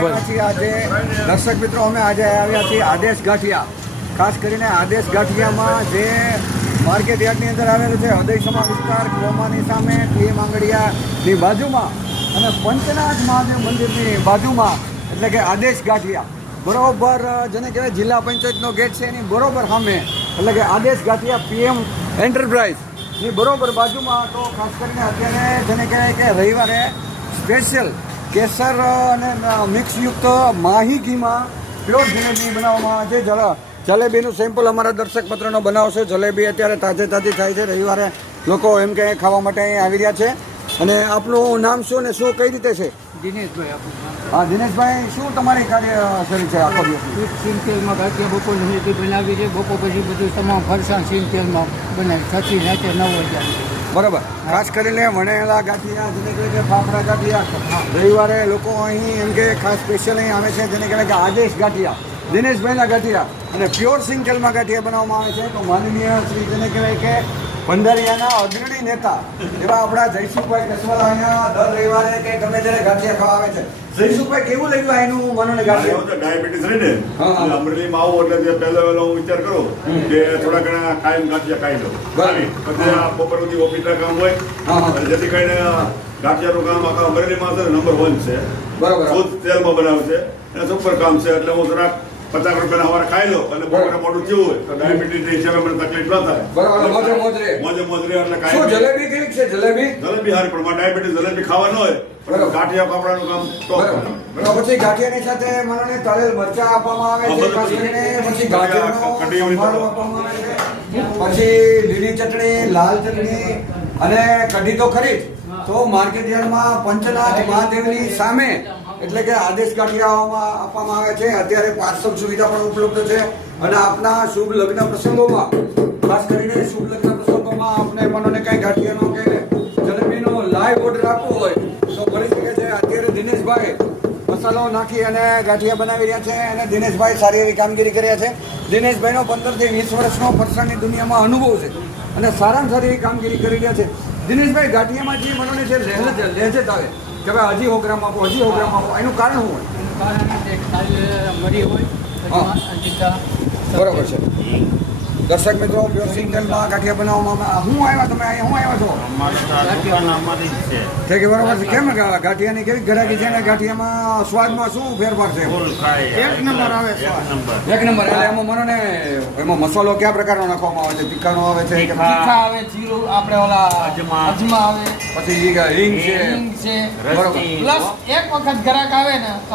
આવ્યા છીએ આજે દર્શક મિત્રો, અમે આજે આવ્યા છીએ આદેશ ગાંઠિયા. ખાસ કરીને આદેશ ગાંઠિયામાં જે માર્કેટ યાર્ડની અંદર આવેલું છે, હૃદયસમા વિસ્તાર, ક્રોમાની સામે, ટી માંગડિયાની બાજુમાં અને પંચનાથ મહાદેવ મંદિરની બાજુમાં, એટલે કે આદેશ ગાંઠિયા બરોબર જેને કહેવાય જિલ્લા પંચાયતનો ગેટ છે એની બરોબર સામે, એટલે કે આદેશ ગાંઠિયા PM એન્ટરપ્રાઇઝની બરોબર બાજુમાં. તો ખાસ કરીને અત્યારે જેને કહેવાય કે રવિવારે સ્પેશિયલ કેસર અને મિક્સયુક્ત માહી ઘીમાં પ્યોર જલેબી બનાવવામાં આવે છે. જલેબીનું સેમ્પલ અમારા દર્શક પત્રનો બનાવશે. જલેબી અત્યારે તાજે તાજી થાય છે. રવિવારે લોકો એમ કે ખાવા માટે અહીં આવી રહ્યા છે. અને આપનું નામ શું ને શું કઈ રીતે છે? દિનેશભાઈ. હા દિનેશભાઈ, શું તમારી કાર્યશૈલી છે આખો દિવસ? સિંગ તેલમાં ગાંઠિયા બપોર સુધી બનાવી છે. બપોર પછી બધું તમામ ફરસાણ સિંગ તેલમાં બનાવી 6 થી રાતે 9 વાગ્યા. બરાબર. ખાસ કરીને વણેલા ગાંઠિયા, જેને કહેવાય કે ફાફડા ગાંઠિયા, રવિવારે લોકો અહીં એમ કે ખાસ સ્પેશિયલ અહીં આવે છે, જેને કહેવાય કે આદેશ ગાંઠિયા, દિનેશભાઈના ગાંઠિયા અને પ્યોર સિંગ તેલમાં ગાંઠિયા બનાવવામાં આવે છે. તો માનનીય શ્રી જેને કહેવાય કે ભંડારીયાના અગ્રણી નેતા એવા આપણા જયસુખભાઈ કસવાલા અહીંયા દર રવિવારે કે ગમે ત્યારે ગાંઠિયા ખાવા આવે છે. જયસુખભાઈ, કેવું લાગ્યું એનું મને ગાંઠિયા? ડાયાબિટીસ રહીને અમરેલીમાં આવું એટલે પહેલો વિચાર કરો કે થોડા ઘણા કાયમ ગાંઠિયા ખાઈ લો. પછી આ બપોર સુધી ઓફિસના કામ હોય, જેથી કરીને ગાંઠિયાનું કામ આખા અમરેલીમાં છે નંબર 1 છે. બરાબર. શુદ્ધ તેલમાં બનાવે છે અને સુપર કામ છે. એટલે હું જરાક 50 રૂપિયાના સવારે ખાઈ લો અને બપોરે મોટું થયું હોય તો ડાયાબિટીસ હિસાબે મને તકલીફ ન થાય. બરાબર. મોજે મોજરે એટલે શું કાંઈ જલેબી કેવી છે? જલેબી હારી, પણ ડાયાબિટીસ જલેબી ખાવા ન હોય ગાંઠિયા પાપડાનું કામ તો બરાબર. પછી ગાંઠિયાની સાથે મને તળેલ મરચા આપવામાં આવે છે. ખાસ કરીને પછી ગાંઠિયાનો સંભારો આપવામાં આવે છે. પછી લીલી ચટણી, લાલ ચટણી અને કઢી તો ખરી જ. તો માર્કેટ યાર્ડમાં પંચનાથ મહાદેવની સામે, એટલે કે આદેશ ગાંઠિયાઓમાં આપવામાં આવે છે. અત્યારે પાર્સલ સુવિધા પણ ઉપલબ્ધ છે. અને આપના શુભ લગ્ન પ્રસંગોમાં, ખાસ કરીને શુભ લગ્ન પ્રસંગોમાં આપણે મનોને કંઈ ગાંઠિયાનો કે જલેબીનો લાઈવ ઓર્ડર આપવો હોય તો મળી શકે છે. અત્યારે દિનેશભાઈ મસાલો નાખી અને ગાંઠિયા બનાવી રહ્યા છે અને દિનેશભાઈ સારી એવી કામગીરી કર્યા છે. દિનેશભાઈનો 15 થી 20 વર્ષનો ફરસાણની દુનિયામાં અનુભવ છે અને સારામાં સારી એવી કામગીરી કરી રહ્યા છે. દિનેશભાઈ, ગાંઠિયામાં જે મનોને જે લહેજત આવે કે ભાઈ હજી 100 ગ્રામ આપો, હજી 100 ગ્રામ આપો, એનું કારણ શું હોય? મરી હોય. બરોબર છે. દર્શક મિત્રો, પ્યોર સિંગ તેલમાં ગાંઠિયા બનાવવામાં હું આવ્યા, તમે અહીંયા હું આવ્યા છો? ઠીક છે, બરોબર છે. કેમ ગાંઠિયાની કેવી ગરાકી છે ને ગાંઠિયામાં સ્વાદમાં શું ફેરફાર છે? એક નંબર આવે સ્વાદ. એક નંબર. એટલે એમાં મને એમાં મસાલો કયા પ્રકારનો નાખવામાં આવે છે? તીખાનો આવે છે કે તીખા આવે, જીરું આપણે ઓલા અજમા આવે, પછી હિંગ છે? હિંગ છે. બરોબર. પ્લસ એક વખત ગ્રાહક આવે ને તો